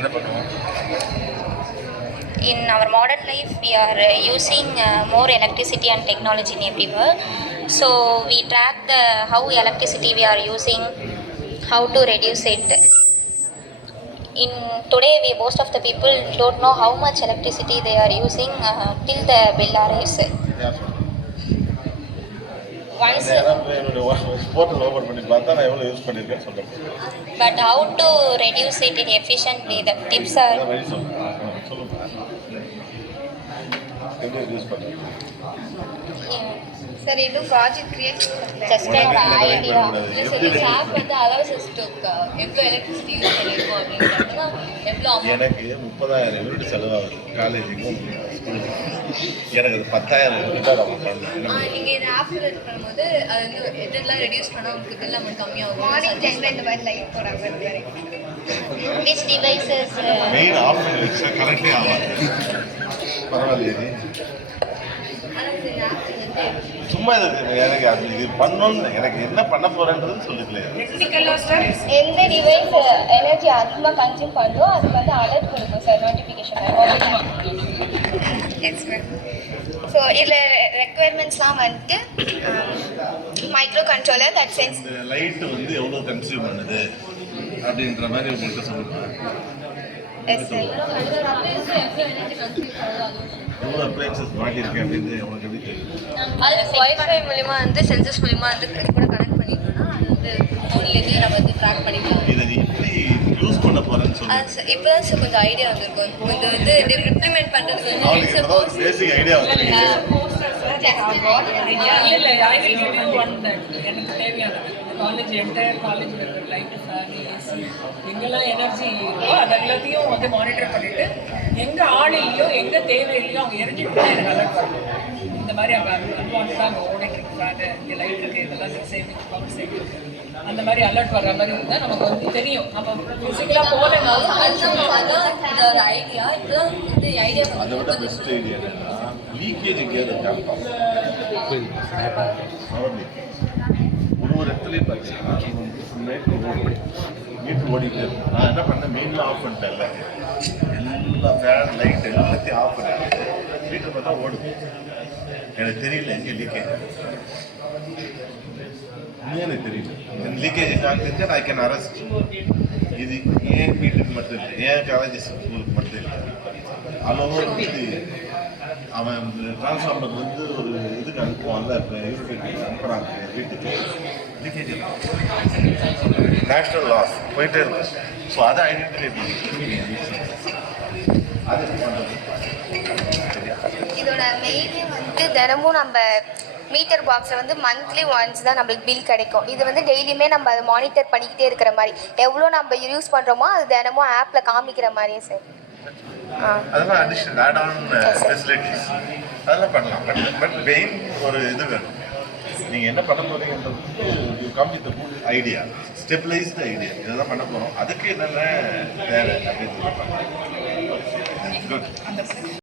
என்ன பண்ணுவோம்? In our modern life, we are using more electricity and technology everywhere. So we track the how electricity we are using, how to reduce it. In today, we most of the people don't know how much electricity they are using till the bill arrives. யார் சொல்றது? Once, என்னுடைய portal open பண்ணி பார்த்தா நான் எவ்வளோ use பண்ணியிருக்கேன்னு சொல்கிறேன். but how to reduce it in efficient way? The tips are. வழி சொல்லுங்கள். எப்படி யூஸ் பண்ணுறது? சார் இன்னும் project create Just an idea. இல்லை சார் இந்த ஆப் வந்து அலவன்சஸ் எவ்வளோ எலக்ட்ரிசிட்டி யூஸ் பண்ணியிருக்கோம் அப்படின்றதுனா எவ்வளோ அமௌண்ட். எனக்கு 30,000 யூனிட் செலவாகுது காலேஜுக்கும் ஸ்கூலுக்கும். எனக்கு அது 10,000 யூனிட் தான் நம்ம பண்ணணும். நீங்கள் இந்த ஆப் ரெடி பண்ணும்போது அது வந்து எதெல்லாம் ரெடியூஸ் பண்ணால் உங்களுக்கு பில் அமௌண்ட் கம்மியாகும். மார்னிங் டைமில் இந்த மாதிரி லைட் போகிறாங்க இந்த மாதிரி. Which devices? மெயின் ஆஃப் பண்ணி வச்சா கரெக்டே ஆகாது. பரவாயில்லையே. ஆனால் இந்த ஆப் வந்து சும்மா எனக்கு அது இது பண்ணணும்னு எனக்கு என்ன பண்ண போறேன்றது சொல்லிக்கலையே. எந்த டிவைஸ் எனர்ஜி அதிகமாக கன்சியூம் பண்ணுறோம் அதுக்கு வந்து அலர்ட் கொடுக்கும் sir notification. Yes ma'am. So இதில் ரெக்குயர்மெண்ட்ஸ்லாம் வந்துட்டு மைக்ரோ கண்ட்ரோலர் தட் சென்ஸ் இந்த லைட் வந்து எவ்வளோ கன்சியூம் பண்ணுது அப்படின்ற மாதிரி உங்கள்கிட்ட சொல்லுவேன். Yes sir. எவ்வளோ அப்ளைன்சஸ் மாட்டியிருக்கேன் அப்படின்னு உங்களுக்கு எப்படி தெரியும்? அதில் வைஃபை மூலிமா வந்து சென்சஸ் மூலிமா வந்து இது கூட கனெக்ட் பண்ணிக்கணும்னா அது வந்து ஃபோன்லேருந்து நம்ம வந்து ட்ராக் பண்ணிக்கலாம். இதை நீ எப்படி யூஸ் பண்ண போறேன்னு சொல்லி இப்போ தான் சார் கொஞ்சம் ஐடியா வந்திருக்கும். இது வந்து இம்ப்ளிமெண்ட் பண்ணுறது அவங்களுக்கு இப்போ ஒரு பேசிக் ஐடியா வந்து இல்லை I will give you one that எனக்கு தேவையானது காலேஜ் என்டையர் காலேஜில் இருக்கிற லைட்டு ஃபேனு ஏசி எங்கெல்லாம் எனர்ஜி இருக்கோ அது எல்லாத்தையும் வந்து மானிட்டர் பண்ணிவிட்டு எங்கே ஆள் இல்லையோ எங்கே தேவை இல்லையோ அவங்க எரிஞ்சிட்டு தான் எனக்கு அலர்ட் பண்ணணும். இந்த மாதிரி அங்கே அட்வான்ஸாக அங்கே ஓடிட்டு இருக்கு ஃபேனு இங்கே லைட் இருக்குது இதெல்லாம் சேவிங் பவர் சேவிங் அந்த மாதிரி அலர்ட் வர்ற மாதிரி இருந்தால் நமக்கு வந்து தெரியும். நம்ம ஃபிசிக்கலாக போகலனாலும் அதான் ஒரு ஐடியா. இப்போதான் வந்து ஐடியா அதை விட பெஸ்ட் ஐடியா என்னன்னா லீக்கேஜ் எங்கேயாவது இருக்காங்க ஒரு இடத்துலையும் பார்த்தீங்கன்னா மீட்ரு ஓடிட்டு இருக்கு. நான் என்ன பண்ணேன் மெயினில் ஆஃப் பண்ணிட்டேன்ல எல்லா ஃபேன் லைட் எல்லாத்தையும் ஆஃப் பண்ணிட்டு மீட்ரு பார்த்தா ஓடுது. எனக்கு தெரியல எங்கே லீக்கேஜ் எனக்கு தெரியல. லீக்கேஜ் ஆகுது ஐ கேன் அரெஸ்ட். இது ஏன் வீட்டுக்கு மட்டும் இல்லை, ஏன் காலேஜஸ் ஸ்கூலுக்கு மட்டும் இல்லை, அளவோடு வந்து அவன் டிரான்ஸ்ஃபார்மர் வந்து ஒரு இதுக்கு அனுப்புவான்ல இப்போ யூனிட் அனுப்புகிறாங்க வீட்டுக்கு லீக்கேஜ் நேஷ்னல் லாஸ் போயிட்டே இருக்கு. ஸோ அதை ஐடென்டிஃபை பண்ணி அது பண்ணுறது சரியா. இதோட மெயினே வந்து தினமும் நம்ம மீட்டர் பாக்ஸில் வந்து மந்த்லி ஒன்ஸ் தான் நம்மளுக்கு பில் கிடைக்கும். இது வந்து டெய்லியுமே நம்ம அதை மானிட்டர் பண்ணிக்கிட்டே இருக்கிற மாதிரி எவ்வளோ நம்ம யூஸ் பண்ணுறோமோ அது தினமும் ஆப்பில் காமிக்கிற மாதிரியே சார். அதெல்லாம் அடிஷனல் ஆட் ஆன் ஃபெசிலிட்டிஸ் அதெல்லாம் பண்ணலாம். பட் மெயின் ஒரு இது வேணும். நீங்கள் என்ன பண்ண போகிறீங்கன்றது come with good idea, stabilised idea. இதெல்லாம் பண்ண போகிறோம், அதுக்கு என்னென்ன தேவை அப்படின்னு சொல்லி குட்.